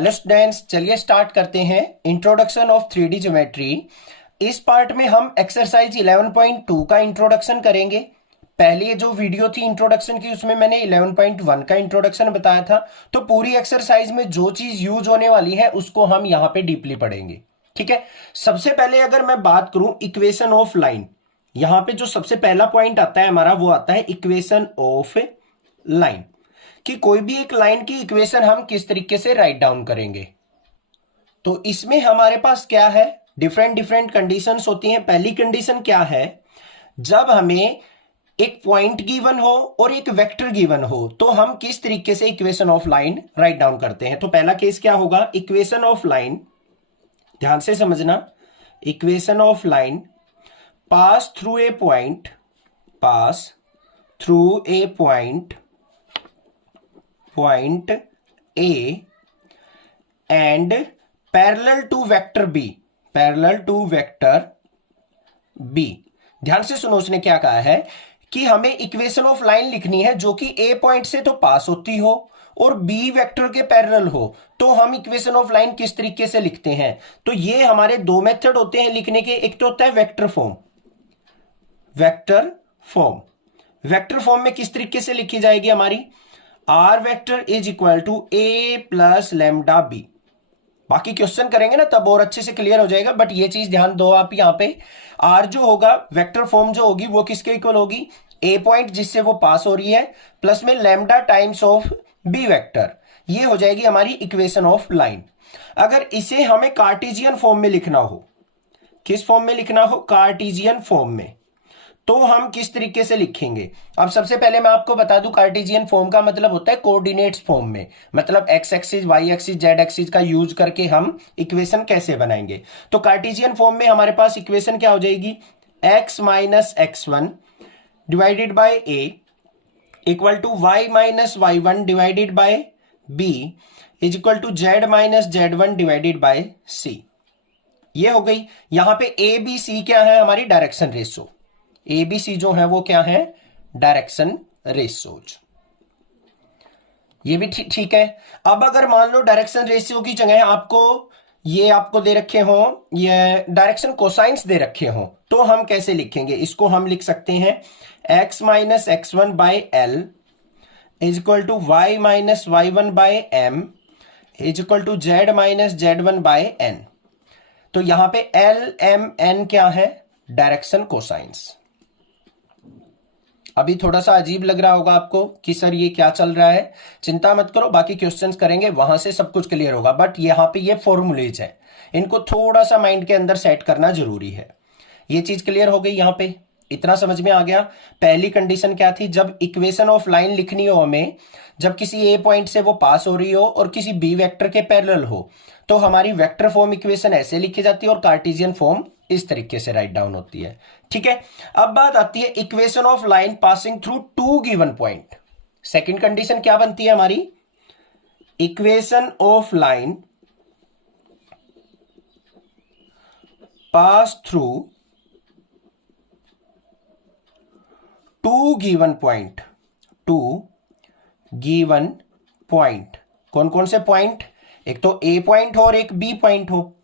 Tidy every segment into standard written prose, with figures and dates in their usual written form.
Hello students, चलिए start करते हैं इंट्रोडक्शन ऑफ 3D ज्योमेट्री। इस पार्ट में हम एक्सरसाइज 11.2 का इंट्रोडक्शन करेंगे। पहले जो वीडियो थी इंट्रोडक्शन की उसमें मैंने 11.1 का इंट्रोडक्शन बताया था। तो पूरी एक्सरसाइज में जो चीज यूज होने वाली है उसको हम यहां पे डीपली पढ़ेंगे। ठीक है, सबसे पहले अगर मैं बात करूं इक्वेशन ऑफ लाइन, यहां पे जो सबसे पहला पॉइंट आता है हमारा वो आता है इक्वेशन ऑफ लाइन, कि कोई भी एक लाइन की इक्वेशन हम किस तरीके से राइट डाउन करेंगे। तो इसमें हमारे पास क्या है, डिफरेंट डिफरेंट कंडीशंस होती हैं। पहली कंडीशन क्या है, जब हमें एक पॉइंट गिवन हो और एक वेक्टर गिवन हो तो हम किस तरीके से equation of line write down करते हैं। तो पहला केस क्या होगा, इक्वेशन ऑफ लाइन, ध्यान से समझना, equation of line pass through a point, pass through a point A and parallel to vector B, parallel to vector B। ध्यान से सुनो, उसने क्या कहा है कि हमें इक्वेशन ऑफ लाइन लिखनी है जो कि A पॉइंट से तो पास होती हो और B वेक्टर के पैरेलल हो। तो हम इक्वेशन ऑफ लाइन किस तरीके से लिखते हैं, तो ये हमारे दो मेथड होते हैं लिखने के। एक तो होता है vector form, vector form, vector form में किस तरीके से लिखी जाएगी हमारी, R vector is equal to A plus lambda B. बाकी क्वेश्चन करेंगे ना तब और अच्छे से क्लियर हो जाएगा, बट ये चीज ध्यान दो आप यहां पे। आर जो होगा, वेक्टर फॉर्म जो होगी वो किसके इक्वल होगी, ए पॉइंट जिससे वो पास हो रही है प्लस में lambda times of B vector. ये हो जाएगी हमारी इक्वेशन ऑफ लाइन। अगर इसे हमें कार्टेशियन फॉर्म में लिखना हो, किस फॉर्म में लिखना हो, कार्टेशियन फॉर्म में, तो हम किस तरीके से लिखेंगे। अब सबसे पहले मैं आपको बता दूं, कार्टेशियन फॉर्म का मतलब होता है कोऑर्डिनेट्स फॉर्म में, मतलब X axis, Y axis, Z axis का यूज करके हम इक्वेशन कैसे बनाएंगे। तो कार्टेशियन फॉर्म में हमारे पास इक्वेशन क्या हो जाएगी, x minus x1 divided by a equal to y minus y1 divided by b is equal to z minus z1 divided by c। ये हो गई। यहां पे a b c क्या है, हमारी डायरेक्शन रेशो। ABC जो है वो क्या है, डायरेक्शन रेशियोज। ये भी ठीक है। अब अगर मान लो डायरेक्शन रेशियो की जगह आपको दे रखे हो, ये डायरेक्शन कोसाइंस दे रखे हो, तो हम कैसे लिखेंगे इसको, हम लिख सकते हैं x minus x1 by L is equal to y minus y1 by m is equal to z minus z1 by n। तो यहां पे l m n क्या है, डायरेक्शन कोसाइंस। अभी थोड़ा सा अजीब लग रहा होगा आपको कि सर ये क्या चल रहा है, चिंता मत करो, बाकी क्वेश्चंस करेंगे वहां से सब कुछ क्लियर होगा। बट यहां पे ये फॉर्मूलेज है, इनको थोड़ा सा माइंड के अंदर सेट करना जरूरी है। ये चीज क्लियर हो गई, यहां पे इतना समझ में आ गया। पहली कंडीशन क्या थी, जब इक्वेशन ऑफ लाइन लिखनी हो हमें, जब किसी ए पॉइंट से वो पास हो रही हो और किसी बी वेक्टर के पैरेलल हो, तो हमारी वेक्टर फॉर्म इक्वेशन ऐसे लिखी जाती है और कार्टेशियन फॉर्म इस तरीके से राइट डाउन होती है। ठीक है, अब बात आती है equation of line passing through two given point. Second condition क्या बनती है हमारी, equation of line pass through two given point, two given point. कौन कौन से पॉइंट, एक तो ए पॉइंट हो और एक बी पॉइंट हो।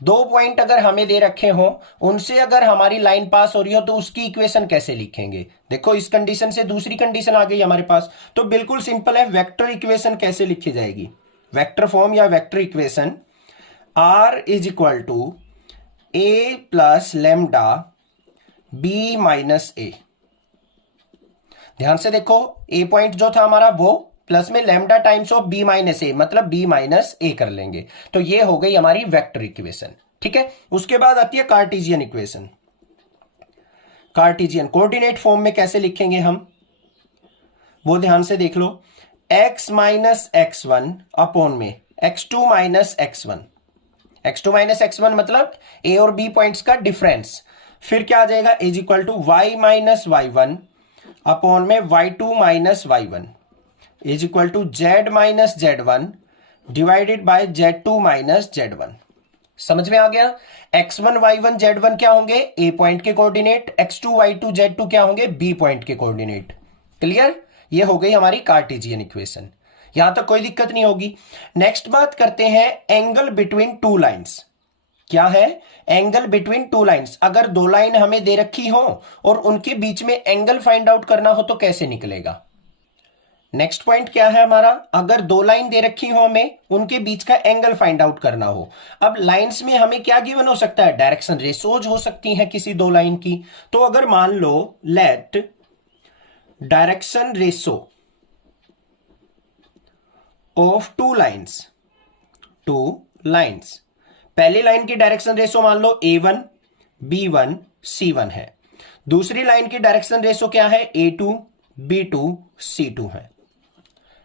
दो पॉइंट अगर हमें दे रखे हो, उनसे अगर हमारी लाइन पास हो रही हो तो उसकी इक्वेशन कैसे लिखेंगे। देखो इस कंडीशन से दूसरी कंडीशन आ गई हमारे पास, तो बिल्कुल सिंपल है, वेक्टर इक्वेशन कैसे लिखी जाएगी, वेक्टर फॉर्म या vector equation, r is equal to A plus lambda b minus a. ध्यान से देखो, ए पॉइंट जो था हमारा वो प्लस में lambda times of b minus a, मतलब बी माइनस ए कर लेंगे। तो ये हो गई हमारी वेक्टर इक्वेशन। ठीक है, उसके बाद आती है Cartesian equation. Cartesian coordinate form में कैसे लिखेंगे हम, वो ध्यान से देख लो, x माइनस x1 अपॉन में x2 minus x1, x2 minus x1 मतलब a और b पॉइंट्स का डिफरेंस। फिर क्या आ जाएगा, is equal to y minus y1 upon में y2 minus y1 is equal to z minus z1 divided by z2 minus z1। समझ में आ गया। x1 y1 z1 क्या होंगे, a पॉइंट के कोऑर्डिनेट, x2 y2 z2 क्या होंगे, b पॉइंट के कोऑर्डिनेट। क्लियर, ये हो गई हमारी कार्टेशियन इक्वेशन। यहां तक कोई दिक्कत नहीं होगी। नेक्स्ट बात करते हैं एंगल बिटवीन टू लाइंस। क्या है? Angle between two lines. अगर दो लाइन हमें दे रखी हो और उनके बीच में एंगल फाइंड आउट करना हो तो कैसे निकलेगा? नेक्स्ट पॉइंट क्या है हमारा? अगर दो लाइन दे रखी हो हमें, उनके बीच का एंगल फाइंड आउट करना हो। अब लाइंस में हमें क्या गिवन हो सकता है? डायरेक्शन रेशोज हो सकती हैं किसी दो लाइन की। तो अगर मान लो let direction ratio of two lines, पहली लाइन की डायरेक्शन रेशो मान लो A1 B1 C1 है। दूसरी लाइन की डायरेक्शन रेशो क्या है? A2 B2 C2 है।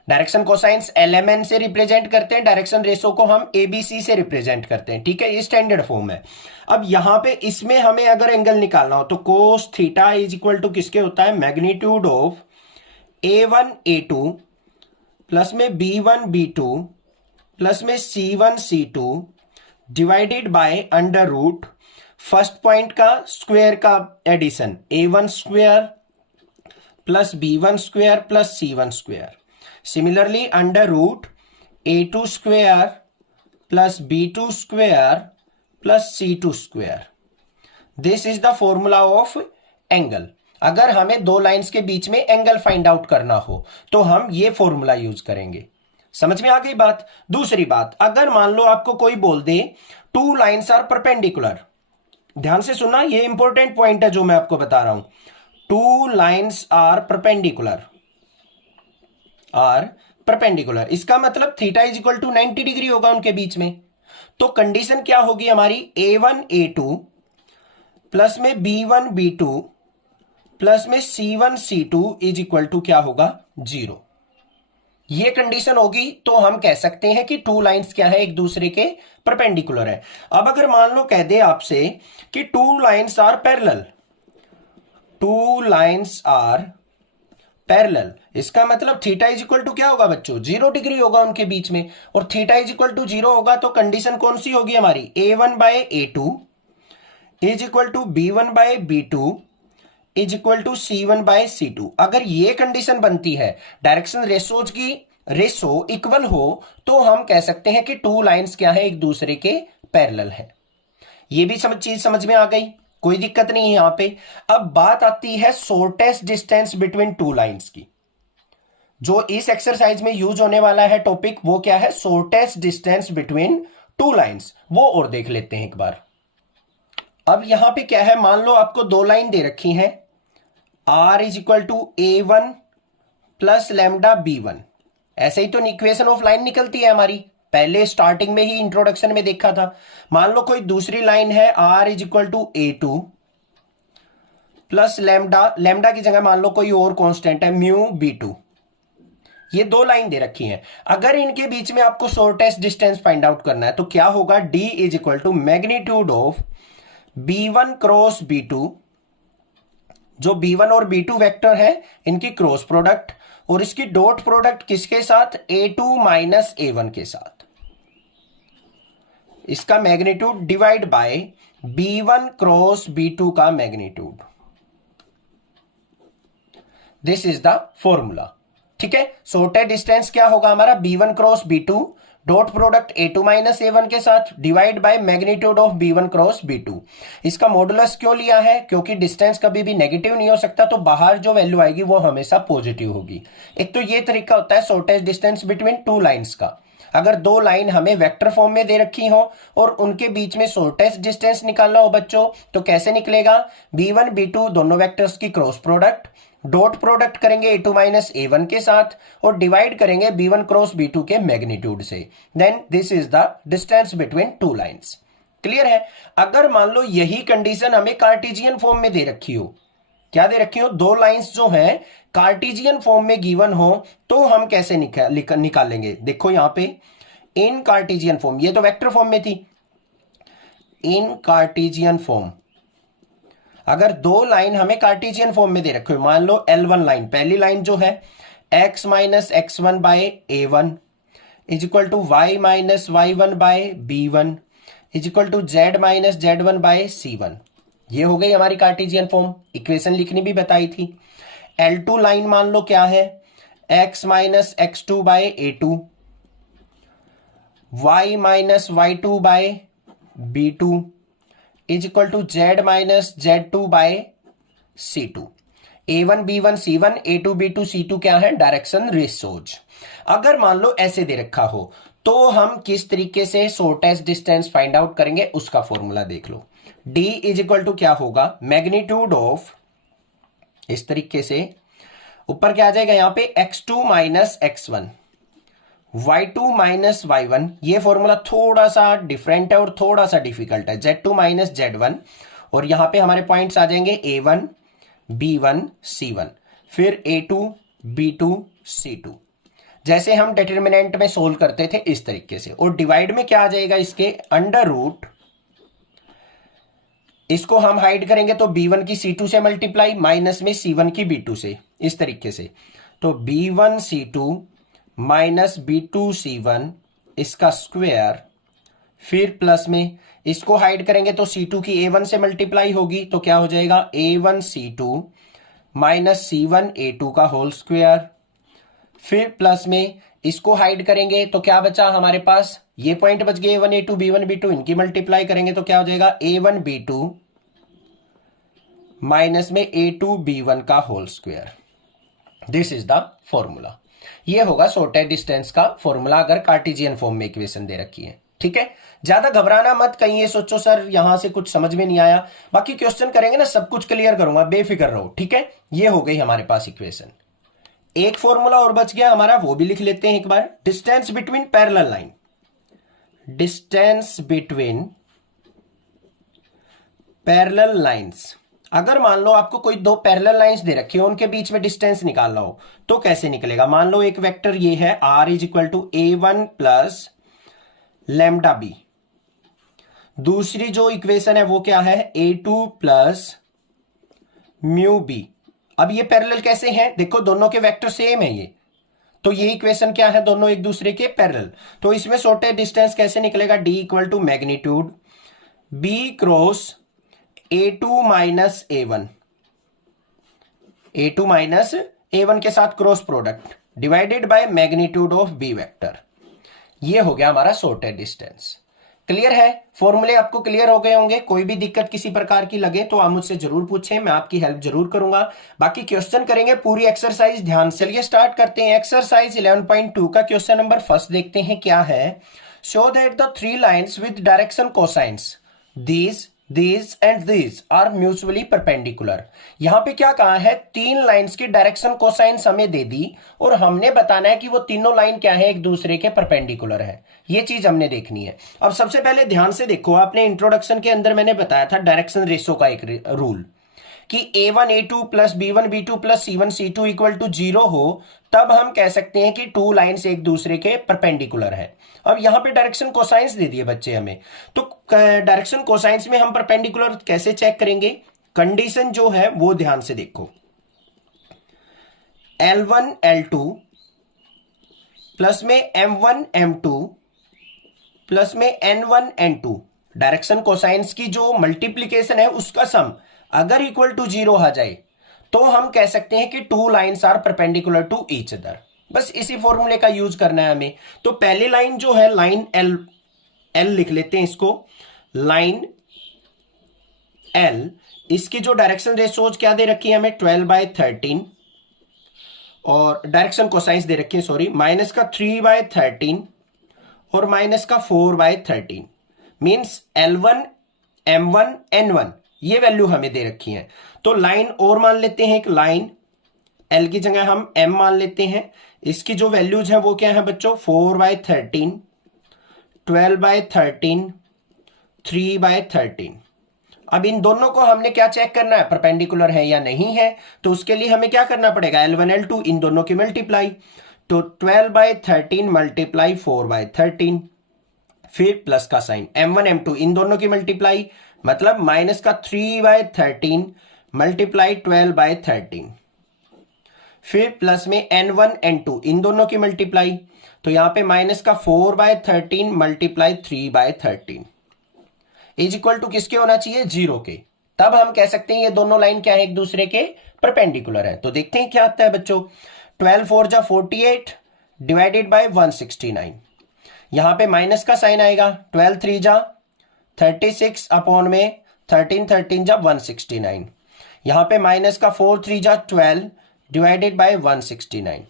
डायरेक्शन कोसाइंस LMN से रिप्रेजेंट करते हैं, डायरेक्शन रेशो को हम ABC से रिप्रेजेंट करते हैं। ठीक है, ये स्टैंडर्ड फॉर्म है। अब यहां पे इसमें हमें अगर एंगल निकालना हो तो cos theta is equal to किसके होता है? Magnitude of A1 A2 plus में B1 B2 प्लस में C1 C2 divided by under root first point का स्क्वायर का addition A1 square plus B1 square plus C1 square. Similarly under root A2 square plus B2 square plus C2 square. This is the formula of angle. अगर हमें दो lines के बीच में angle find out करना हो तो हम ये फॉर्मूला यूज करेंगे। समझ में आ गई बात? दूसरी बात, अगर मान लो आपको कोई बोल दे टू लाइंस आर परपेंडिकुलर, ध्यान से सुनना, ये इंपॉर्टेंट पॉइंट है जो मैं आपको बता रहा हूं। टू लाइंस आर परपेंडिकुलर, इसका मतलब theta is equal to 90 degree होगा उनके बीच में। तो कंडीशन क्या होगी हमारी? A1 A2 प्लस में B1 B2 प्लस में C1 C2 is equal to क्या होगा? 0। ये कंडीशन होगी तो हम कह सकते हैं कि टू लाइंस क्या है? एक दूसरे के परपेंडिकुलर है। अब अगर मान लो कह दे आपसे कि टू लाइंस आर पैरेलल, इसका मतलब थीटा इज इक्वल टू क्या होगा बच्चों? 0 डिग्री होगा उनके बीच में। और थीटा इज इक्वल टू 0 होगा तो कंडीशन कौन सी होगी हमारी? A1 by A2 is equal to B1 by B2 is equal to C1 by C2। अगर ये कंडीशन बनती है, डायरेक्शन रेशोज की रेशो इक्वल हो, तो हम कह सकते हैं कि टू लाइंस क्या है? एक दूसरे के पैरेलल है। ये भी चीज समझ में आ गई, कोई दिक्कत नहीं है यहां पे। अब बात आती है shortest distance between two lines की। जो इस एक्सरसाइज में यूज होने वाला है टॉपिक, वो क्या है? Shortest distance between two lines. वो और देख लेते हैं एक बार। अब यहां पे क्या है? मान लो आपको दो लाइन दे रखी हैं, R is equal to A1 plus lambda B1। ऐसे ही तो इक्वेशन ऑफ लाइन निकलती है हमारी, पहले स्टार्टिंग में ही इंट्रोडक्शन में देखा था। मान लो कोई दूसरी लाइन है, R is equal to A2 plus lambda की जगह मान लो कोई और कांस्टेंट है म्यू B2। ये दो लाइन दे रखी हैं। अगर इनके बीच में आपको शॉर्टेस्ट डिस्टेंस फाइंड आउट करना है तो क्या होगा? D is equal to magnitude of B1 cross B2, जो B1 और B2 वेक्टर है इनकी क्रॉस प्रोडक्ट, और इसकी डॉट प्रोडक्ट किसके साथ? A2 माइनस A1 के साथ। इसका magnitude divide by B1 cross B2 का magnitude. This is the formula. ठीक है, शॉर्टेस्ट डिस्टेंस क्या होगा हमारा? B1 cross B2 dot product A2 minus A1 के साथ divide by magnitude of B1 cross B2। इसका मॉडुलस क्यों लिया है? क्योंकि डिस्टेंस कभी भी नेगेटिव नहीं हो सकता, तो बाहर जो वैल्यू आएगी वो हमेशा पॉजिटिव होगी। एक तो ये तरीका होता है shortest distance between two lines का। अगर दो लाइन हमें वेक्टर फॉर्म में दे रखी हो और उनके बीच में शॉर्टेस्ट डिस्टेंस निकालना हो बच्चों, तो कैसे निकलेगा? B1 B2 दोनों वेक्टर्स की क्रॉस प्रोडक्ट, डॉट प्रोडक्ट करेंगे A2 माइनस A1 के साथ और डिवाइड करेंगे B1 क्रॉस B2 के मैग्नीट्यूड से। Then this is the distance between two lines. Clear है? अगर मान लो यही कंडीशन हमें कार्टेशियन फॉर्म में दे रखी हो, क्या दे रखी हो? दो लाइंस जो हैं कार्टेशियन फॉर्म में गिवन हो, तो हम कैसे निकालेंगे? देखो यहां पे इन कार्टेशियन फॉर्म, ये तो वेक्टर फॉर्म में थी। इन कार्टेशियन फॉर्म अगर दो लाइन हमें कार्टेशियन फॉर्म में दे रखे हो, मान लो L1 लाइन, पहली लाइन जो है x minus x1 by A1 is equal to y minus y1 by B1 is equal to z minus z1 by C1। ये हो गई हमारी कार्टेशियन फॉर्म। इक्वेशन लिखनी भी बताई थी। L2 लाइन मान लो क्या है? x minus x2 by a2, y minus y2 by b2 is equal to z minus z2 by c2। a1 b1 c1, a2 b2 c2 क्या है? Direction ratios. अगर मान लो ऐसे दे रखा हो तो हम किस तरीके से शॉर्टेस्ट डिस्टेंस फाइंड आउट करेंगे उसका फॉर्मूला देख लो। d इज इक्वल टू क्या होगा? मैग्नीट्यूड ऑफ, इस तरीके से ऊपर क्या आ जाएगा यहां पे x2 minus x1, y2 minus y1। ये फॉर्मूला थोड़ा सा डिफरेंट है और थोड़ा सा डिफिकल्ट है। z2 माइनस z1 और यहां पे हमारे पॉइंट्स आ जाएंगे a1 b1 c1, फिर a2 b2 c2। जैसे हम डिटरमिनेंट में सोल्व करते थे इस तरीके से। और डिवाइड में क्या आ जाएगा इसके? अंडर रूट, इसको हम हाइड करेंगे तो b1 की c2 से मल्टीप्लाई, माइनस में c1 की b2 से, इस तरीके से। तो b1 c2 minus b2 c1 इसका स्क्वायर, फिर प्लस में इसको हाइड करेंगे तो c2 की a1 से मल्टीप्लाई होगी तो क्या हो जाएगा? a1 c2 minus c1 a2 का होल स्क्वायर, फिर प्लस में इसको हाइड करेंगे तो क्या बचा हमारे पास? ये पॉइंट बच गए a1 a2 b1 b2, इनकी मल्टीप्लाई करेंगे तो क्या हो जाएगा? a1 b2 माइनस में a2 b1 का whole square. This is the formula. ये होगा शॉर्टेस्ट डिस्टेंस का फॉर्मूला अगर कार्टेशियन फॉर्म में इक्वेशन दे रखी है। ठीक है, ज्यादा घबराना मत, कहीं ये सोचो सर यहां से कुछ समझ में नहीं आया। बाकी क्वेश्चन करेंगे ना, सब कुछ क्लियर करूंगा, बेफिक्र रहो। ठीक है, ये हो गई हमारे पास इक्वेशन। एक फॉर्मूला और बच गया हमारा, वो भी लिख लेते हैं एक बार। Distance between parallel line, distance between parallel lines. अगर मान लो आपको कोई दो पैरेलल लाइंस दे रखी हो, उनके बीच में डिस्टेंस निकालना हो तो कैसे निकलेगा? मान लो एक वेक्टर ये है r is equal to a1 plus lambda B. दूसरी जो इक्वेशन है वो क्या है? a2 plus mu B. अब ये पैरेलल कैसे हैं? देखो दोनों के वेक्टर सेम है ये, तो ये इक्वेशन क्या है? दोनों एक दूसरे के पैरेलल। तो इसमें शॉर्टेस्ट डिस्टेंस कैसे निकलेगा? d equal to magnitude b cross a2 minus a1, a2 minus a1 के साथ cross product divided by magnitude of b vector. ये हो गया हमारा शॉर्टेस्ट डिस्टेंस। क्लियर है? फॉर्मूले आपको क्लियर हो गए होंगे। कोई भी दिक्कत किसी प्रकार की लगे तो आप मुझसे जरूर पूछें, मैं आपकी हेल्प जरूर करूंगा। बाकी क्वेश्चन करेंगे पूरी एक्सरसाइज ध्यान से। चलिए स्टार्ट करते हैं। एक्सरसाइज 11.2 का क्वेश्चन नंबर फर्स्ट देखते हैं क्या है। Show that the three lines with direction cosines these and these are mutually perpendicular। यहां पे क्या कहा है? तीन लाइंस की डायरेक्शन कोसाइंस हमें दे दी और हमने बताना है कि वो तीनों लाइन क्या है? एक दूसरे के परपेंडिकुलर है। ये चीज हमने देखनी है। अब सबसे पहले ध्यान से देखो, आपने इंट्रोडक्शन के अंदर मैंने बताया था डायरेक्शन रेशो का एक रूल कि a1 a2 plus b1 b2 plus c1 c2 equal to 0 हो, तब हम कह सकते हैं कि टू लाइंस एक दूसरे के परपेंडिकुलर है। अब यहां पे डायरेक्शन कोसाइंस दे दिए बच्चे हमें, तो डायरेक्शन कोसाइंस में हम परपेंडिकुलर कैसे चेक करेंगे? कंडीशन जो है वो ध्यान से देखो। L1 L2 प्लस में M1 M2 प्लस में N1 N2, डायरेक्शन कोसाइंस की जो मल्टीप्लीकेशन है उसका सम अगर इक्वल टू 0 आ जाए तो हम कह सकते हैं कि two lines are perpendicular to each other. बस इसी फॉर्मूले का यूज करना है हमें। तो पहली लाइन जो है लाइन L लिख लेते हैं इसको, लाइन L, इसकी जो डायरेक्शन रेशोज क्या दे रखी है हमें? 12/13 और डायरेक्शन कोसाइंस दे रखी है सॉरी, माइनस का 3/13 और माइनस का 4/13। मींस L1 M1 N1 ये वैल्यू हमें दे रखी है। तो लाइन और मान लेते हैं, एक लाइन L की जगह हम M मान लेते हैं। इसकी जो वैल्यूज है वो क्या है बच्चों? 4/13, 12/13, 3/13। अब इन दोनों को हमने क्या चेक करना है? परपेंडिकुलर है या नहीं है। तो उसके लिए हमें क्या करना पड़ेगा? L1 L2 इन दोनों की मल्टीप्लाई। तो 12/13 मल्टीप्लाई 4/13, फिर प्लस का साइन, M1 M2 इन दोनों की मल्टीप्लाई, मतलब माइनस का 3/13 मल्टीप्लाई 12/13, फिर प्लस में N1 N2 इन दोनों की मल्टीप्लाई। तो यहां पे माइनस का 4/13 मल्टीप्लाई 3/13 इज इक्वल टू किसके होना चाहिए? 0 के। तब हम कह सकते हैं ये दोनों लाइन क्या है? एक दूसरे के परपेंडिकुलर है। तो देखते हैं क्या आता है बच्चों। 12 4 जा 48 डिवाइडेड बाय 169। यहां पे माइनस का साइन आएगा, 12 3 जा 36 अपॉन में 13 13 जा 169। यहां पे माइनस का 4 3 जा 12 डिवाइडेड बाय 169।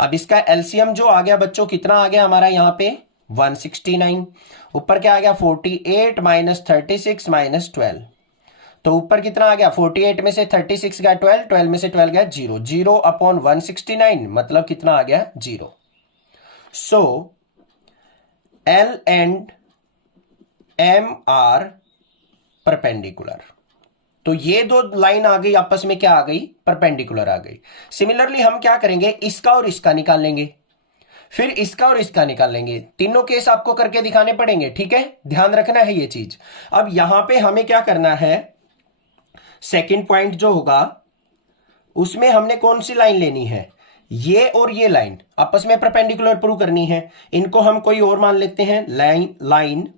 अब इसका एलसीएम जो आ गया बच्चों कितना आ गया हमारा यहाँ पे 169। ऊपर क्या आ गया 48 माइनस 36 माइनस 12। तो ऊपर कितना आ गया 48 में से 36 गया 12, 12 में से 12 गया 0, 0 अपॉन 169 मतलब कितना आ गया 0। So l and m are perpendicular. तो ये दो लाइन आ गई आपस में, क्या आ गई परपेंडिकुलर आ गई। सिमिलरली हम क्या करेंगे, इसका और इसका निकाल लेंगे, फिर इसका और इसका निकाल लेंगे। तीनों केस आपको करके दिखाने पड़ेंगे, ठीक है, ध्यान रखना है ये चीज। अब यहां पे हमें क्या करना है, सेकंड पॉइंट जो होगा उसमें हमने कौन सी लाइन लेनी है, ये और ये लाइन आपस में परपेंडिकुलर प्रूव करनी है। इनको हम कोई और मान लेते हैं, लाइन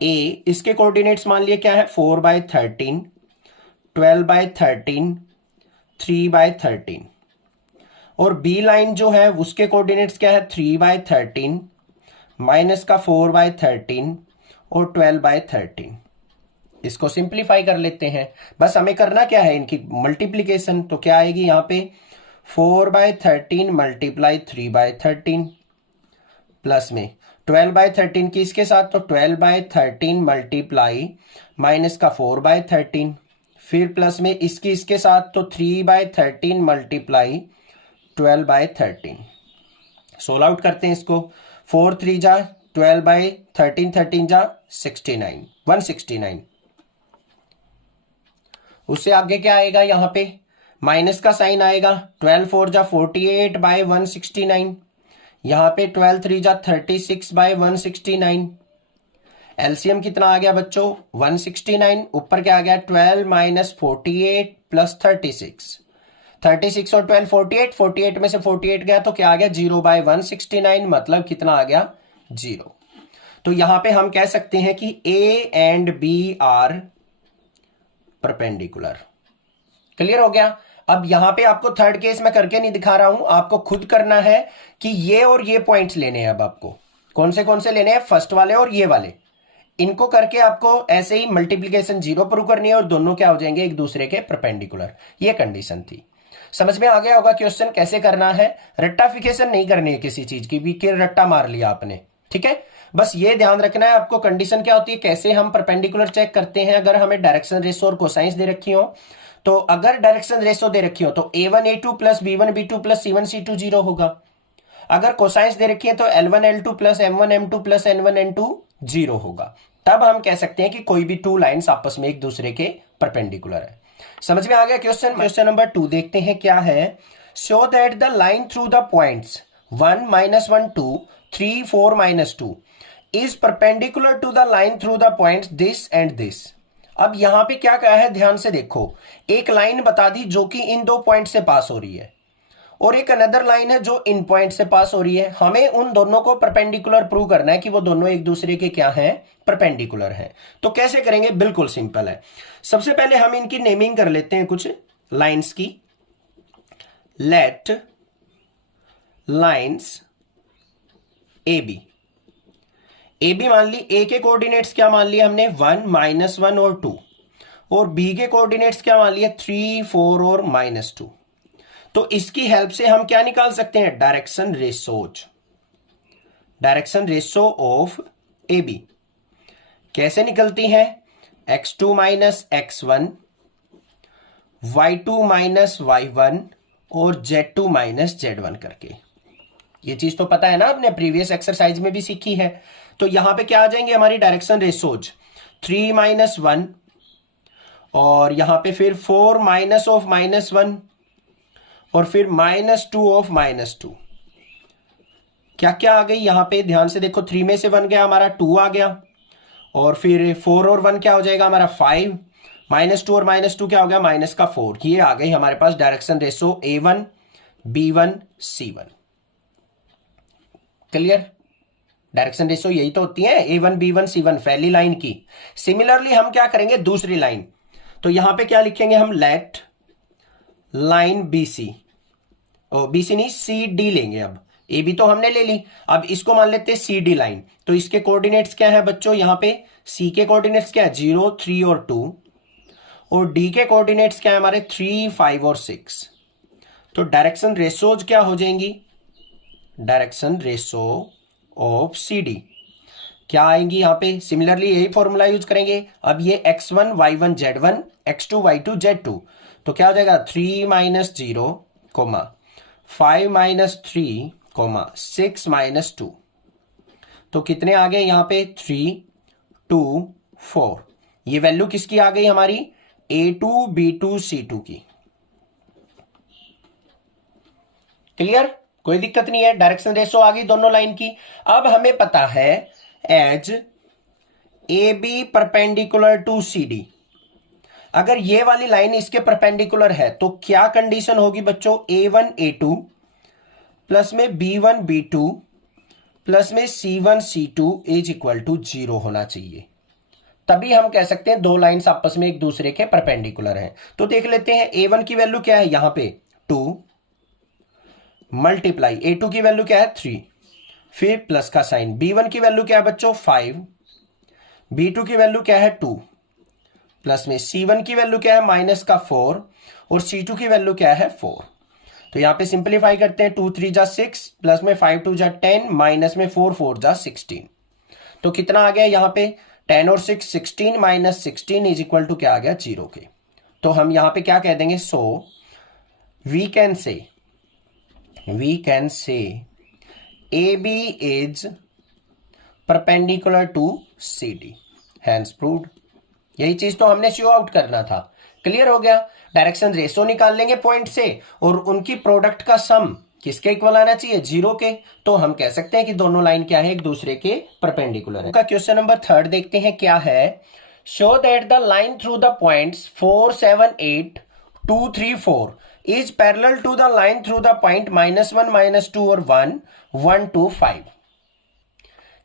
ए, इसके कोऑर्डिनेट्स मान लिए क्या है 4/13, 12/13, 3/13। और बी लाइन जो है उसके कोऑर्डिनेट्स क्या है 3/13 माइनस का 4/13 और 12/13। इसको सिंप्लीफाई कर लेते हैं, बस हमें करना क्या है इनकी मल्टीप्लीकेशन। तो क्या आएगी यहाँ पे 4/13 मल्टीप्लाई 3/13 प्लस में 12/13 की इसके साथ, तो 12/13 मल्टीप्लाई माइनस का 4/13, फिर प्लस में इसकी इसके साथ, तो 3/13 मल्टीप्लाई 12/13। सोल्व आउट करते हैं इसको, 4 3 जा 12/13, 13 जा 69, 169। उससे आगे क्या आएगा, यहां पे माइनस का साइन आएगा, 12 4 जा 48/169। यहां पे 12 3 जा 36/169। एलसीएम कितना आ गया बच्चों 169। ऊपर क्या आ गया 12 माइनस 48 प्लस 36। 36 और 12 48, 48 में से 48 गया तो क्या आ गया 0/169 मतलब कितना आ गया 0। तो यहां पे हम कह सकते हैं कि A and B are perpendicular. Clear हो गया। अब यहां पे आपको थर्ड केस में करके नहीं दिखा रहा हूं, आपको खुद करना है कि ये और ये पॉइंट्स लेने हैं। अब आपको कौन से लेने हैं, फर्स्ट वाले और ये वाले। इनको करके आपको ऐसे ही मल्टीप्लीकेशन 0 प्रूव करनी है और दोनों क्या हो जाएंगे एक दूसरे के परपेंडिकुलर। ये कंडीशन थी। समझ में आ गया होगा क्वेश्चन कैसे करना है। रट्टाफिकेशन नहीं करनी है किसी चीज की भी कि रट्टा मार लिया आपने, ठीक है। बस ये ध्यान रखना है आपको कंडीशन क्या होती है, कैसे हम परपेंडिकुलर चेक करते हैं। अगर हमें डायरेक्शन रेशो और कोसाइंस दे रखी हो, तो अगर डायरेक्शन रेशो दे रखी हो तो a1 a2 plus b1 b2 plus c1 c2 0 होगा। अगर कोसाइंस दे रखी है तो l1 l2 plus m1 m2 plus n1 n2 0 होगा। तब हम कह सकते हैं कि कोई भी टू लाइंस आपस में एक दूसरे के परपेंडिकुलर है। समझ में आ गया क्वेश्चन। क्वेश्चन नंबर 2 देखते हैं क्या है। Show that the line through the points 1 -1 2 3 4 -2 is perpendicular to the line through the points this and this. अब यहां पे क्या कहा है ध्यान से देखो, एक लाइन बता दी जो कि इन दो पॉइंट से पास हो रही है और एक अनदर लाइन है जो इन पॉइंट से पास हो रही है। हमें उन दोनों को परपेंडिकुलर प्रूव करना है कि वो दोनों एक दूसरे के क्या हैं परपेंडिकुलर हैं। तो कैसे करेंगे, बिल्कुल सिंपल है। सबसे पहले हम इनकी नेमिंग कर लेते हैं कुछ लाइंस की। लेट लाइंस ए बी मान ली। ए के कोऑर्डिनेट्स क्या मान लिया हमने 1 -1 और 2, और बी के कोऑर्डिनेट्स क्या मान लिया 3 4 और -2। तो इसकी हेल्प से हम क्या निकाल सकते हैं, direction ratios. Direction ratio of A B कैसे निकलती है, x2 minus x1, y2 minus y1 और z2 माइनस z1 करके। ये चीज तो पता है ना, आपने प्रीवियस एक्सरसाइज में भी सीखी है। तो यहां पे क्या आ जाएंगे हमारी डायरेक्शन रेशोज 3 -1 और यहां पे फिर 4 माइनस ऑफ -1 और फिर -2 ऑफ -2। क्या क्या आ गई यहां पे ध्यान से देखो, 3 में से 1 गया हमारा 2 आ गया, और फिर 4 और 1 क्या हो जाएगा हमारा 5, -2 और -2 क्या हो गया माइनस का 4। ये आ गई हमारे पास direction ratio A1 B1 C1। Clear. Direction ratio यही तो होती है A1 B1 C1 पहली लाइन की। सिमिलरली हम क्या करेंगे दूसरी लाइन, तो यहां पे क्या लिखेंगे हम, let line BC B C नहीं सी डी लेंगे। अब ए बी तो हमने ले ली, अब इसको मान लेते हैं सी डी लाइन। तो इसके कोऑर्डिनेट्स क्या है बच्चों, यहां पे सी के कोऑर्डिनेट्स क्या है 0 3 और 2, और डी के कोऑर्डिनेट्स क्या है हमारे 3 5 और 6। तो डायरेक्शन रेशोज क्या हो जाएंगी, direction ratio of C D क्या आएंगी यहां पे, सिमिलरली यही फॉर्मूला यूज करेंगे। अब ये x1 y1 z1 x2 y2 z2, तो क्या हो जाएगा 3 माइनस 0 5 माइनस 3 6 माइनस 2। तो कितने आ गए यहां पे 3 2 4। ये वैल्यू किसकी आ गई हमारी a2 b2 c2 की। क्लियर, कोई दिक्कत नहीं है, डायरेक्शन रेशो आ गई दोनों लाइन की। अब हमें पता है as A B perpendicular to C D, अगर ये वाली लाइन इसके परपेंडिकुलर है तो क्या कंडीशन होगी बच्चों, a1 a2 प्लस में b1 b2 प्लस में c1 c2 is equal to 0 होना चाहिए। तभी हम कह सकते हैं दो लाइंस आपस में एक दूसरे के परपेंडिकुलर हैं। तो देख लेते हैं a1 की वैल्यू क्या है यहां पे 2 मल्टीप्लाई a2 की वैल्यू क्या है 3, फिर प्लस का साइन, b1 की वैल्यू क्या है बच्चों 5, b2 की वैल्यू क्या है 2, प्लस में c1 की वैल्यू क्या है माइनस का 4 और c2 की वैल्यू क्या है 4। तो यहां पे सिंपलीफाई करते हैं 2 3 जा 6 प्लस में 5 2 जा 10 माइनस में 4 4 जा 16। तो कितना आ गया यहां पे 10 और 6 16 माइनस 16 इज इक्वल टू क्या आ गया 0 के। तो हम यहां पे क्या कह देंगे, so we can say AB is perpendicular to CD, hence proved। यही चीज तो हमने शो आउट करना था। क्लियर हो गया, डायरेक्शन रेशो निकाल लेंगे पॉइंट से और उनकी प्रोडक्ट का सम किसके इक्वल आना चाहिए 0 के। तो हम कह सकते हैं कि दोनों लाइन क्या है एक दूसरे के परपेंडिकुलर है। क्वेश्चन नंबर 3 देखते हैं क्या है, show that the line through the points 4 7 8 2 3 4 is parallel to the line through the point -1 -2 और 1 1 2 5।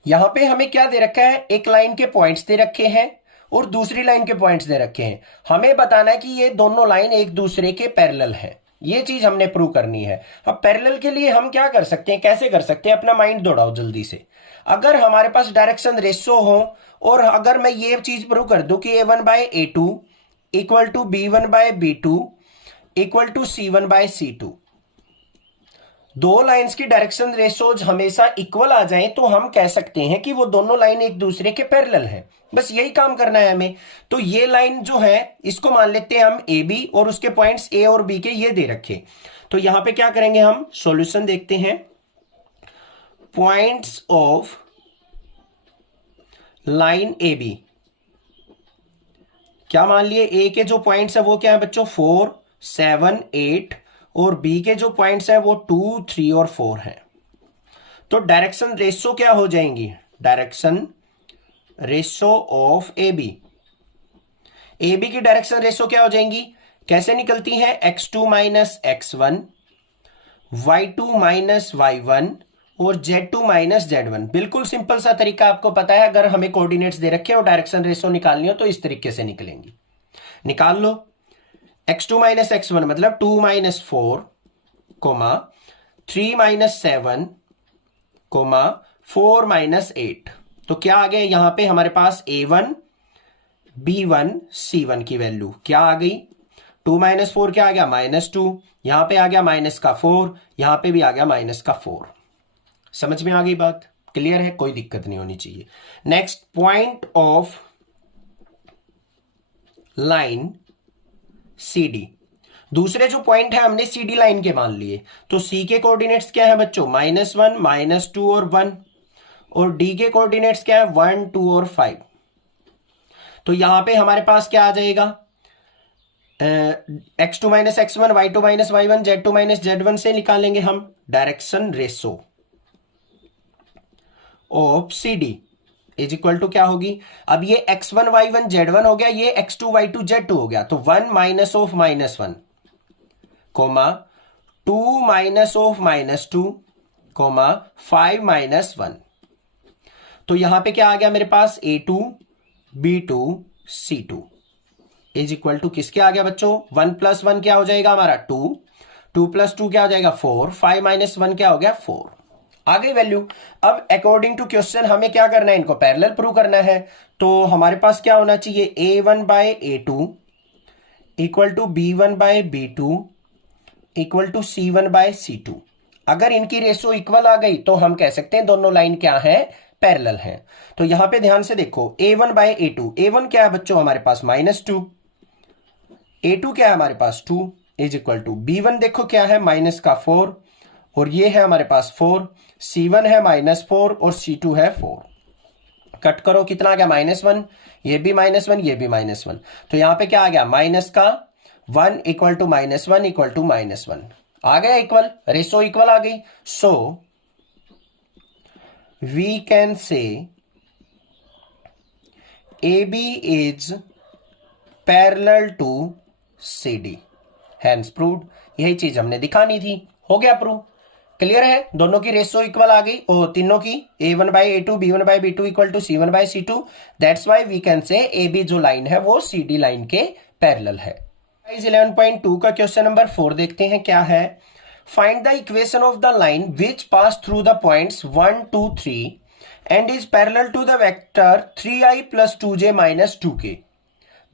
यहां पे हमें क्या दे रखा है, एक लाइन के पॉइंट्स दे रखे हैं और दूसरी लाइन के पॉइंट्स दे रखे हैं। हमें बताना है कि ये दोनों लाइन एक दूसरे के पैरेलल है, ये चीज हमने प्रूव करनी है। अब पैरेलल के लिए हम क्या कर सकते हैं, कैसे कर सकते हैं, अपना माइंड दौड़ाओ जल्दी से। अगर हमारे पास डायरेक्शन रेशो हो और अगर मैं ये चीज प्रूव कर दूं कि a1/a2 equal to b1/b2 equal to c1/c2, दो लाइंस की डायरेक्शन रेशोज हमेशा इक्वल आ जाएं तो हम कह सकते हैं कि वो दोनों लाइन एक दूसरे के पैरेलल हैं। बस यही काम करना है हमें। तो ये लाइन जो है इसको मान लेते हैं हम ए बी और उसके पॉइंट्स ए और बी के ये दे रखे। तो यहां पे क्या करेंगे हम, सॉल्यूशन देखते हैं। Points of line A B, क्या मान लिए ए के जो पॉइंट्स है वो क्या है बच्चों 4 7 8 और बी के जो पॉइंट्स है वो 2 3 और 4 है। तो डायरेक्शन रेशो क्या हो जाएंगी, direction ratio of A B की डायरेक्शन रेशो क्या हो जाएंगी, कैसे निकलती है x2 minus x1 y2 minus y1 और z2 माइनस z1। बिल्कुल सिंपल सा तरीका आपको पता है, अगर हमें कोऑर्डिनेट्स दे रखे हो डायरेक्शन रेशो निकालनी हो तो इस तरीके से निकलेंगी। निकाल लो, x2 माइनस x1 मतलब 2 माइनस 4 3 माइनस 7 4 माइनस 8। तो क्या आ गया यहां पे हमारे पास a1 b1 c1 की वैल्यू क्या आ गई, 2 माइनस 4 क्या आ गया -2, यहां पे आ गया माइनस का 4, यहां पे भी आ गया माइनस का 4। समझ में आ गई बात, क्लियर है, कोई दिक्कत नहीं होनी चाहिए। Next, point of line C D, दूसरे जो पॉइंट है हमने सी डी लाइन के मान लिए। तो सी के कोऑर्डिनेट्स क्या है बच्चों -1 -2 और 1 और डी के कोऑर्डिनेट्स क्या है 1 2 और 5। तो यहां पे हमारे पास क्या आ जाएगा, x2 minus x1 y2 minus y1 z2 minus z1 से निकालेंगे हम direction ratio of C D is equal to क्या होगी, अब ये x1 y1 z1 हो गया, ये x2 y2 z2 हो गया। तो 1 minus of -1 2 minus of -2 5 minus 1। तो यहां पे क्या आ गया मेरे पास a2 b2 c2 is equal to किसके आ गया बच्चों 1 + 1 क्या हो जाएगा हमारा 2 2 प्लस 2 क्या हो जाएगा 4, 5 माइनस 1 क्या हो गया 4, आ गई वैल्यू। अब अकॉर्डिंग टू क्वेश्चन हमें क्या करना है, इनको पैरेलल प्रूव करना है। तो हमारे पास क्या होना चाहिए, a1 by a2 equal to b1 by b2 equal to c1 by c2। अगर इनकी रेशो इक्वल आ गई तो हम कह सकते हैं दोनों लाइन क्या है, पैरेलल है। तो यहां पे ध्यान से देखो, a1 बाय a2, a1 क्या है बच्चों हमारे पास -2, a2 क्या है हमारे पास 2 इज इक्वल टू b1 देखो क्या है माइनस का 4 और ये है हमारे पास 4, c1 है -4 और c2 है 4। कट करो कितना आ गया -1, ये भी -1, ये भी -1। तो यहां पे क्या आ गया माइनस का 1 इक्वल टू -1 इक्वल टू -1 आ गया इक्वल, रेशो इक्वल आ गई। So we can say AB is parallel to CD, hence proved. यही चीज हमने दिखानी थी, हो गया प्रूव। क्लियर है, दोनों की रेशो इक्वल आ गई और तीनों की a1 by a2 b1 by b2 equal to c1 by c2। That's why we can say AB जो लाइन है वो CD लाइन के पैरेलल है। 11.2 का क्वेश्चन नंबर 4 देखते हैं क्या है। Find the equation of the line which pass through the points 1 2 3 and is parallel to the vector 3i plus 2j minus 2k।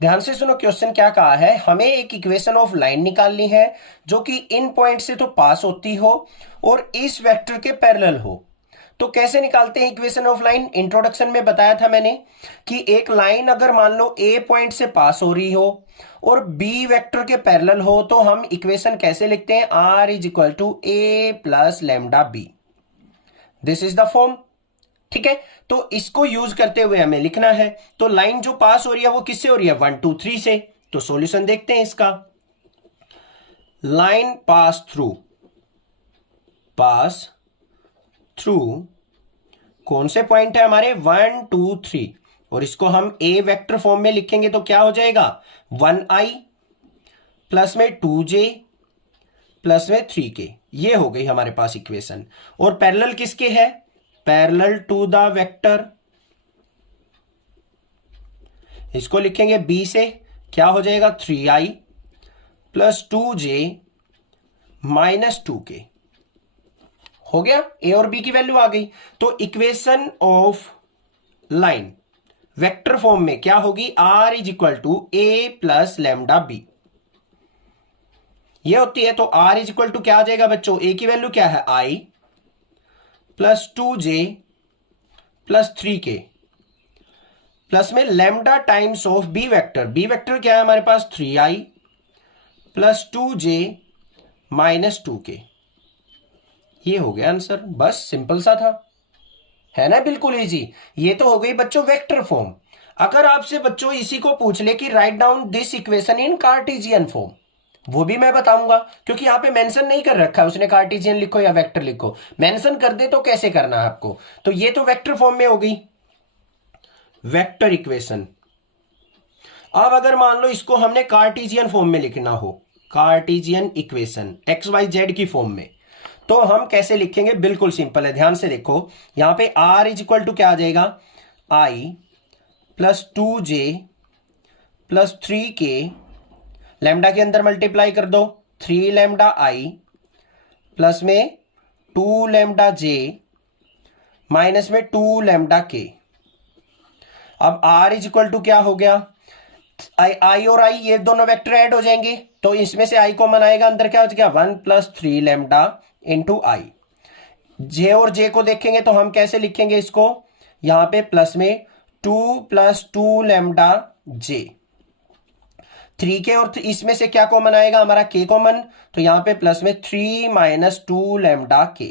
ध्यान से सुनो, क्वेश्चन क्या कहा है, हमें एक इक्वेशन ऑफ लाइन निकालनी है जो कि इन पॉइंट से तो पास होती हो और इस वेक्टर के पैरेलल हो। तो कैसे निकालते हैं इक्वेशन ऑफ लाइन, इंट्रोडक्शन में बताया था मैंने कि एक लाइन अगर मान लो ए पॉइंट से पास हो रही हो और बी वेक्टर के पैरेलल हो तो हम इक्वेशन कैसे लिखते हैं, R is equal to A plus lambda B. This is the form, ठीक है। तो इसको यूज करते हुए हमें लिखना है। तो लाइन जो पास हो रही है वो किससे हो रही है, 1 2 3 से। तो सॉल्यूशन देखते हैं इसका। लाइन पास थ्रू कौन से पॉइंट है हमारे 1 2 3 और इसको हम ए वेक्टर फॉर्म में लिखेंगे तो क्या हो जाएगा 1i प्लस में 2j प्लस में 3k। ये हो गई हमारे पास इक्वेशन। और पैरेलल किसके है, पैरेलल टू द वेक्टर, इसको लिखेंगे b से, क्या हो जाएगा 3i plus 2j minus 2k। हो गया, a और b की वैल्यू आ गई। तो equation of line vector form में क्या होगी, r is equal to a plus lambda B ये होती है। तो r इज इक्वल टू क्या आ जाएगा बच्चों, a की वैल्यू क्या है i plus 2j plus 3k plus में lambda times of B vector, b vector क्या है हमारे पास 3i plus 2j minus 2k। ये हो गया आंसर, बस सिंपल सा था, है ना, बिल्कुल इजी। ये तो हो गई बच्चों वेक्टर फॉर्म। अगर आपसे बच्चों इसी को पूछ ले कि write down this equation in Cartesian form, वो भी मैं बताऊंगा क्योंकि यहां पे मेंशन नहीं कर रखा है उसने कार्टेशियन लिखो या वेक्टर लिखो। मेंशन कर दे तो कैसे करना है आपको। तो ये तो वेक्टर फॉर्म में हो गई वेक्टर इक्वेशन। अब अगर मान लो इसको हमने कार्टेशियन फॉर्म में लिखना हो, Cartesian equation X Y Z की फॉर्म में, तो हम कैसे लिखेंगे, बिल्कुल सिंपल है। ध्यान से देखो, यहां पे r इज इक्वल टू क्या आ जाएगा i plus 2j plus 3k, lambda के अंदर मल्टीप्लाई कर दो, 3 लैम्डा i प्लस में 2 लैम्डा j माइनस में 2 लैम्डा k। अब r इज इक्वल टू क्या हो गया, i और i ये दोनों वेक्टर ऐड हो जाएंगे तो इसमें से i कॉमन आएगा, अंदर क्या हो गया 1 plus 3 lambda into i। j और j को देखेंगे तो हम कैसे लिखेंगे इसको, यहां पे प्लस में 2 प्लस 2 लैम्डा j, 3k और इसमें से क्या कॉमन आएगा हमारा k कॉमन, तो यहां पे प्लस में 3 माइनस 2 लैम्डा k।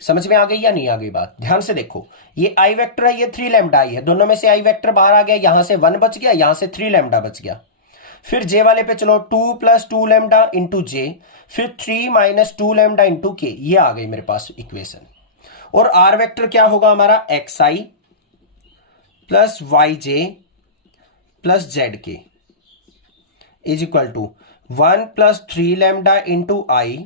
समझ में आ गई या नहीं आ गई बात। ध्यान से देखो, ये i वेक्टर है, ये 3 लैम्डा i है, दोनों में से i वेक्टर बाहर आ गया, यहां से 1 बच गया, यहां से 3 लैम्डा बच गया। फिर j वाले पे चलो, 2 प्लस 2 लैम्डा इंटू j, फिर 3 माइनस 2 लैम्डा इंटू k। ये आ गई मेरे पास इक्वेशन। और r वेक्टर क्या होगा हमारा xi plus yj plus zk is equal to 1 plus 3 lambda into i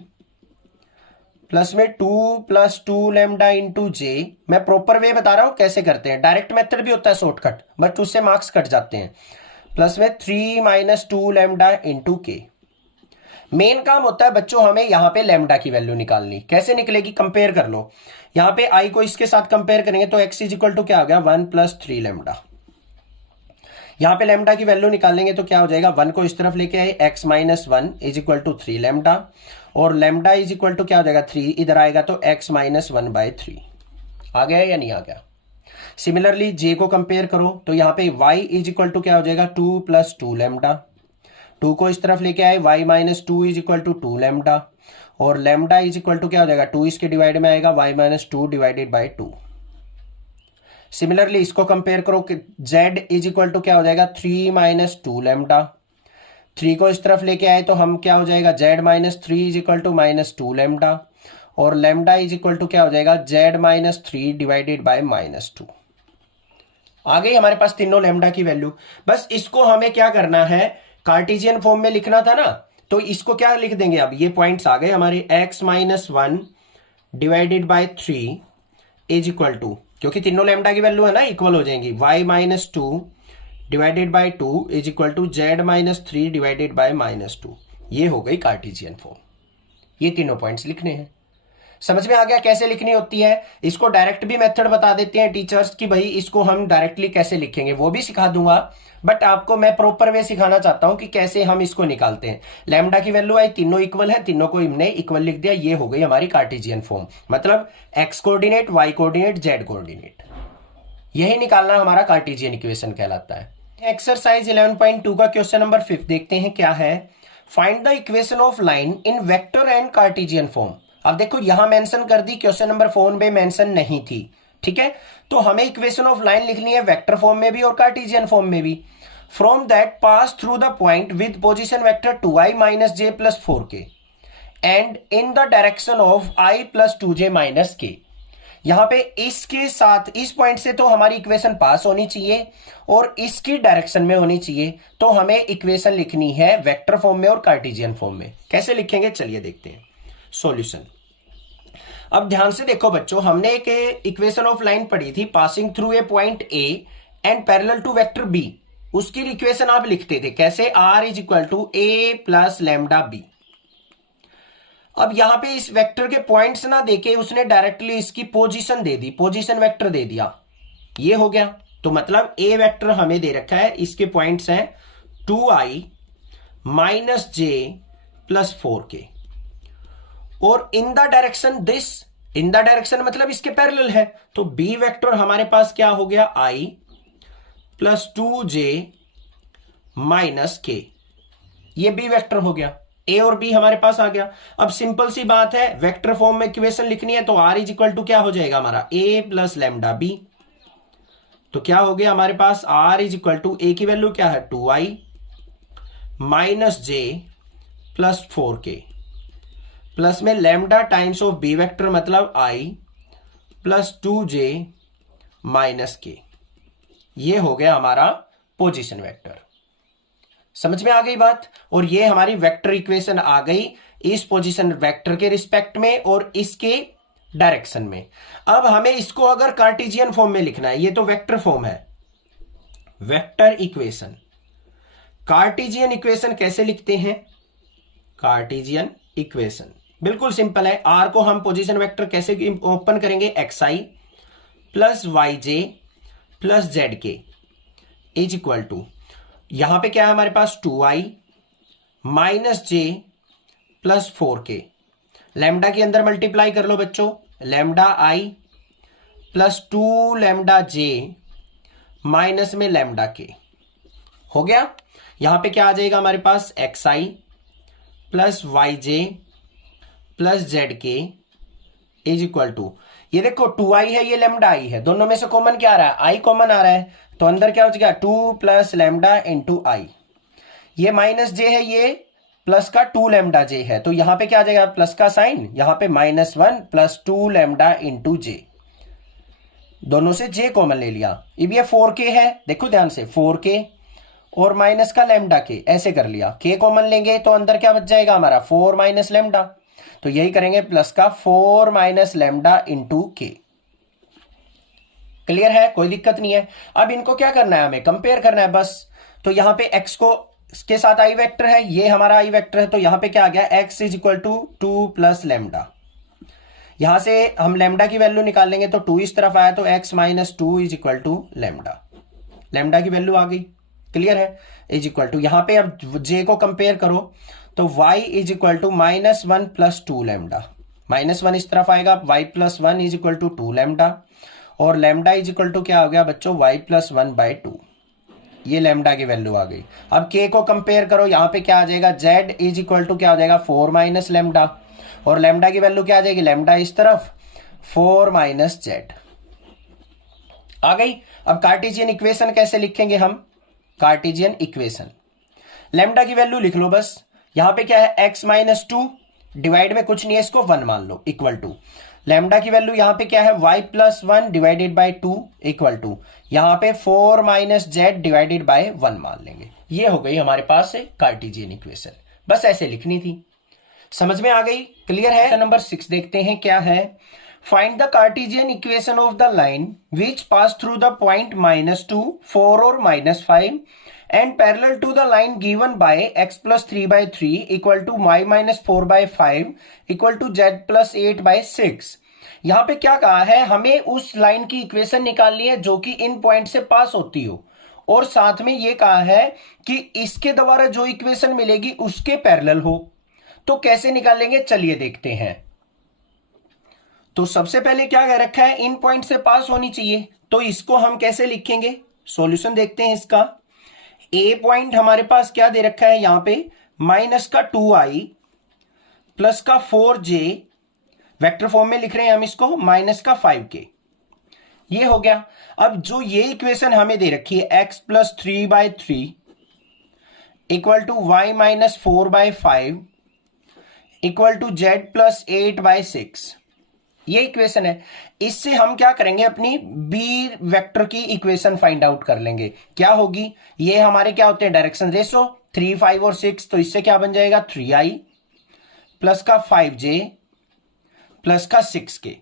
plus में 2 प्लस 2 लैम्डा इंटू जे। मैं प्रॉपर वे बता रहा हूं कैसे करते हैं, डायरेक्ट मेथड भी होता है शॉर्टकट, बट उससे मार्क्स कट जाते हैं। प्लस में 3 माइनस 2 लैम्डा इंटू के। मेन काम होता है बच्चों हमें यहां पे लैम्डा की वैल्यू निकालनी। कैसे निकलेगी, कंपेयर कर लो। यहां पे आई को इसके साथ कंपेयर करेंगे तो एक्स इज इक्वल टू क्या हो गया 1+3 लैम्डा। यहां पे लैम्डा की वैल्यू निकालेंगे तो क्या हो जाएगा, 1 को इस तरफ लेके आए, x minus 1 is equal to 3 lambda, और लैम्डा इज इक्वल टू क्या हो जाएगा 3, इधर आएगा तो x माइनस 1/3। आ गया या नहीं आ गया। सिमिलरली j को कंपेयर करो तो यहाँ पे y इज इक्वल टू क्या हो जाएगा 2+2 लैम्डा, 2 को इस तरफ लेके आए, y minus 2 is equal to 2 lambda, और लैम्डा इज इक्वल टू क्या हो जाएगा 2 इसके डिवाइड में आएगा y minus 2 divided by 2। Similarly इसको कंपेयर करो कि z इज इक्वल टू क्या हो जाएगा 3 माइनस 2 लैम्डा, 3 को इस तरफ लेके आए तो हम क्या हो जाएगा z minus 3 is equal to minus 2 lambda, और लैम्डा इज इक्वल टू क्या हो जाएगा z minus 3 divided by minus 2। आ गई हमारे पास तीनों लैम्डा की वैल्यू। बस इसको हमें क्या करना है, कार्टेशियन फॉर्म में लिखना था ना, तो इसको क्या लिख देंगे, अब ये पॉइंट्स आ गए हमारे, x minus 1 divided by 3 is equal to, क्योंकि तीनों लैम्डा की वैल्यू है ना इक्वल हो जाएंगी, y minus 2 divided by 2 is equal to z minus 3 divided by minus 2। ये हो गई कार्टेशियन फॉर्म। ये तीनों पॉइंट्स लिखने हैं। समझ में आ गया कैसे लिखनी होती है। इसको डायरेक्ट भी मेथड बता देते हैं टीचर्स कि भाई इसको हम डायरेक्टली कैसे लिखेंगे, वो भी सिखा दूंगा, बट आपको मैं प्रॉपर वे सिखाना चाहता हूं कि कैसे हम इसको निकालते हैं। लैम्डा की वैल्यू आई, तीनों इक्वल है, तीनों को हमने इक्वल लिख दिया, ये हो गई हमारी कार्टेशियन फॉर्म, मतलब X coordinate, Y coordinate, Z coordinate. यही निकालना हमारा कार्टेशियन इक्वेशन कहलाता है। एक्सरसाइज 11.2 का क्वेश्चन नंबर 5 देखते हैं क्या है। Find the equation of line in vector and Cartesian form. अब देखो यहां मेंशन कर दी, क्वेश्चन नंबर 4 में मेंशन नहीं थी, ठीक है। तो हमें इक्वेशन ऑफ लाइन लिखनी है वेक्टर फॉर्म में भी और कार्टेशियन फॉर्म में भी। From that pass through the point with position vector 2i minus j plus 4k and in the direction of i plus 2j minus k। यहां पे इसके साथ इस पॉइंट से तो हमारी इक्वेशन पास होनी चाहिए और इसकी डायरेक्शन में होनी चाहिए, तो हमें इक्वेशन लिखनी है वेक्टर फॉर्म में और कार्टेशियन फॉर्म में। कैसे लिखेंगे चलिए देखते हैं सॉल्यूशन। अब ध्यान से देखो बच्चों, हमने एक इक्वेशन ऑफ लाइन पढ़ी थी, passing through a point A and parallel to vector B. उसकी इक्वेशन आप लिखते थे कैसे, r is equal to A plus lambda B. अब यहां पे इस वेक्टर के पॉइंट्स ना देके उसने डायरेक्टली इसकी पोजीशन दे दी, पोजीशन वेक्टर दे दिया, ये हो गया। तो मतलब ए वेक्टर हमें दे रखा है, इसके पॉइंट्स हैं 2i minus j plus 4k, और in the direction this, in the direction मतलब इसके पैरेलल है, तो बी वेक्टर हमारे पास क्या हो गया i plus 2j minus k, ये बी वेक्टर हो गया। ए और बी हमारे पास आ गया। अब सिंपल सी बात है, वेक्टर फॉर्म में इक्वेशन लिखनी है तो r इज इक्वल टू क्या हो जाएगा हमारा a प्लस लैम्डा बी। तो क्या हो गया हमारे पास, r is equal to a की वैल्यू क्या है 2i minus j plus 4k plus में lambda times of B vector मतलब i plus 2j minus k। ये हो गया हमारा पोजीशन वेक्टर। समझ में आ गई बात। और ये हमारी वेक्टर इक्वेशन आ गई इस पोजीशन वेक्टर के रिस्पेक्ट में और इसके डायरेक्शन में। अब हमें इसको अगर कार्टेशियन फॉर्म में लिखना है, ये तो वेक्टर फॉर्म है, वेक्टर इक्वेशन। कार्टेशियन इक्वेशन कैसे लिखते हैं, कार्टेशियन इक्वेशन बिल्कुल सिंपल है। आर को हम पोजीशन वेक्टर कैसे ओपन करेंगे, xi plus yj plus zk is equal to, यहां पे क्या है हमारे पास 2i minus j plus 4k। Lambda के अंदर मल्टीप्लाई कर लो बच्चों, lambda i plus 2 lambda j minus में लैम्डा k हो गया। यहां पे क्या आ जाएगा हमारे पास xi plus yj plus zk is equal to, ये देखो 2i है, ये लैम्डा i है, दोनों में से कॉमन क्या आ रहा है, i कॉमन आ रहा है, तो अंदर क्या हो जाएगा 2 प्लस लैम्डा इंटू आई। ये माइनस j है, ये प्लस का 2 लैम्डा j है, तो यहां पे क्या आ जाएगा प्लस का साइन, यहां पे -1 प्लस 2 लैम्डा इंटू j, दोनों से j कॉमन ले लिया। अब ये 4k है, देखो ध्यान से 4k और माइनस का लैम्डा k ऐसे कर लिया, k कॉमन लेंगे तो अंदर क्या बच जाएगा हमारा 4 माइनस लैम्डा, तो यही करेंगे प्लस का 4 minus lambda into k। Clear है, कोई दिक्कत नहीं है। अब इनको क्या करना है, हमें कंपेयर करना है बस। तो यहां पे x को के साथ आई वेक्टर है, ये हमारा आई वेक्टर है, तो यहां पे क्या आ गया, x is equal to 2 plus lambda. यहां से हम लैम्डा की वैल्यू निकाल लेंगे, तो 2 इस तरफ आया तो x minus 2 is equal to lambda. Lambda की वैल्यू आ गई, क्लियर है, इज इक्वल टू, यहां पे अब j को कंपेयर करो तो y is equal to -1 plus 2 lambda. -1 इस तरफ आएगा, y plus 1 is equal to 2 lambda, और लैम्डा इज इक्वल टू क्या हो गया बच्चों, y प्लस 1 बाई 2। ये लैम्डा की वैल्यू आ गई। अब k को कंपेयर करो, यहां पे क्या आ जाएगा, z इज इक्वल टू क्या हो जाएगा 4 माइनस लैम्डा, और लैम्डा की वैल्यू क्या आ जाएगी, लैम्डा इस तरफ 4 माइनस जेड आ गई। अब कार्टेशियन इक्वेशन कैसे लिखेंगे हम, कार्टेशियन इक्वेशन, लैम्डा की वैल्यू लिख लो बस। यहां पे क्या है, x माइनस 2 डिवाइड में कुछ नहीं है, इसको 1 मान लो, इक्वल टू लैम्डा की वैल्यू यहां पे क्या है, y plus 1 divided by 2 equal to यहां पे 4 माइनस जेड डिवाइडेड बाई 1 मान लेंगे। ये हो गई हमारे पास कार्टेशियन इक्वेशन, बस ऐसे लिखनी थी, समझ में आ गई, क्लियर है। नंबर 6 देखते हैं क्या है, find the Cartesian equation of the line which pass through the point -2, 4 और -5 and parallel to the line given by x plus 3 by 3 equal to y minus 4 by 5 equal to z plus 8 by 6। यहां पे क्या कहा है, हमें उस line की equation निकालनी है जो कि इन पॉइंट से पास होती हो, और साथ में ये कहा है कि इसके द्वारा जो इक्वेशन मिलेगी उसके पैरेलल हो। तो कैसे निकालेंगे, चलिए देखते हैं। तो सबसे पहले क्या कह रखा है, इन पॉइंट से पास होनी चाहिए, तो इसको हम कैसे लिखेंगे, सॉल्यूशन देखते हैं इसका। ए पॉइंट हमारे पास क्या दे रखा है, यहां पे माइनस का 2i प्लस का 4j, वेक्टर फॉर्म में लिख रहे हैं हम इसको, माइनस का 5k, ये हो गया। अब जो ये इक्वेशन हमें दे रखी है x plus 3 by 3 equal to y minus 4 by 5 equal to z plus 8 by 6, ये इक्वेशन है। इससे हम क्या करेंगे, अपनी बी वेक्टर की इक्वेशन फाइंड आउट कर लेंगे। क्या होगी, ये हमारे क्या होते हैं, डायरेक्शन रेशो 3, 5 और 6, तो इससे क्या बन जाएगा 3i प्लस का 5j प्लस का 6k,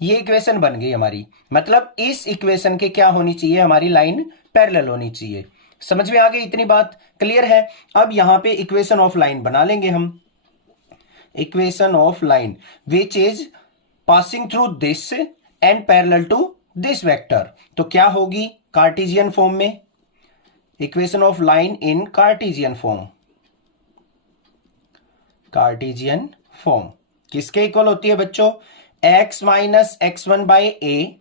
ये इक्वेशन बन गई हमारी। मतलब इस इक्वेशन के क्या होनी चाहिए, हमारी लाइन पैरेलल होनी चाहिए। समझ में आ गई इतनी बात, क्लियर है। अब यहां पे इक्वेशन ऑफ लाइन बना लेंगे हम, equation of line which is passing through this and parallel to this vector. तो क्या होगी, कार्टेशियन फॉर्म में, equation of line in Cartesian form, Cartesian form किसके इक्वल होती है बच्चों, x minus x1 by A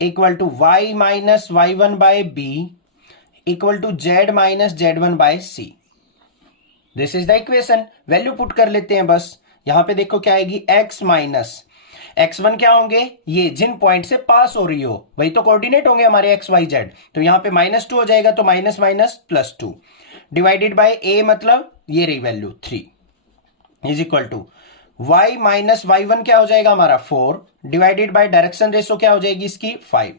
equal to y minus y1 by B equal to z minus z1 by C. This is the equation, value put कर लेते हैं बस। यहां पे देखो क्या आएगी, x माइनस x1 क्या होंगे, ये जिन पॉइंट से पास हो रही हो वही तो कोऑर्डिनेट होंगे हमारे x y z, तो यहां पे -2 हो जाएगा, तो minus minus plus 2 divided by a, मतलब ये रही value 3 is equal to y minus y1 क्या हो जाएगा हमारा 4 डिवाइडेड बाय डायरेक्शन रेशो क्या हो जाएगी इसकी 5,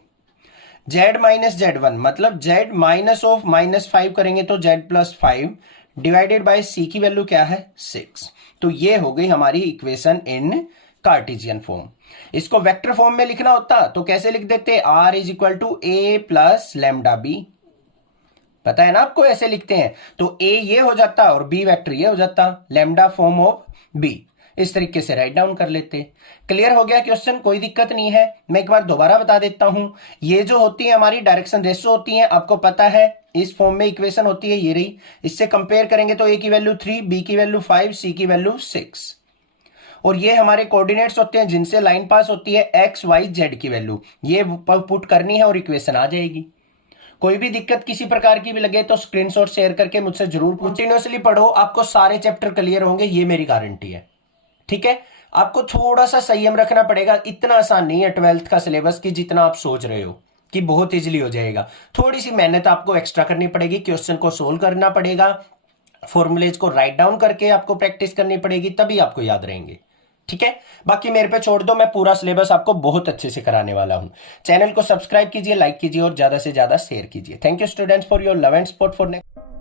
z माइनस z1 मतलब z माइनस ऑफ -5 करेंगे तो z plus 5 divided by c की वैल्यू क्या है 6। तो ये हो गई हमारी इक्वेशन इन कार्टेशियन फॉर्म। इसको वेक्टर फॉर्म में लिखना होता तो कैसे लिख देते, r is equal to a plus lambda B, पता है ना आपको, ऐसे लिखते हैं। तो a ये हो जाता और b वेक्टर ये हो जाता, लैम्डा फॉर्म ऑफ b, इस तरीके से राइट डाउन कर लेते। क्लियर हो गया क्वेश्चन, कोई दिक्कत नहीं है। मैं एक बार दोबारा बता देता हूं, ये जो होती है हमारी डायरेक्शन रेशो होती है, आपको पता है इस फॉर्म में इक्वेशन होती है, ये रही। इससे कंपेयर करेंगे तो a की वैल्यू 3, b की वैल्यू 5, c की वैल्यू 6, और ये हमारे कोऑर्डिनेट्स होते हैं जिनसे लाइन पास होती है x, y, z की वैल्यू, ये पुट करनी है और इक्वेशन आ जाएगी। कोई भी दिक्कत किसी प्रकार की भी लगे तो स्क्रीनशॉट शेयर करके मुझसे जरूर कंटिन्यूअसली पढ़ो, आपको सारे चैप्टर क्लियर होंगे, ये मेरी गारंटी है। ठीक है, आपको थोड़ा सा संयम रखना पड़ेगा, इतना आसान नहीं है 12th का सिलेबस की जितना आप सोच रहे हो कि बहुत इजीली हो जाएगा। थोड़ी सी मेहनत आपको एक्स्ट्रा करनी पड़ेगी, क्वेश्चन को सोल्व करना पड़ेगा, फॉर्मूलेज को राइट डाउन करके आपको प्रैक्टिस करनी पड़ेगी, तभी आपको याद रहेंगे। ठीक है, बाकी मेरे पे छोड़ दो, मैं पूरा सिलेबस आपको बहुत अच्छे से कराने वाला हूं। चैनल को सब्सक्राइब कीजिए, लाइक कीजिए और ज्यादा से ज्यादा शेयर कीजिए। Thank you students for your love and support for next.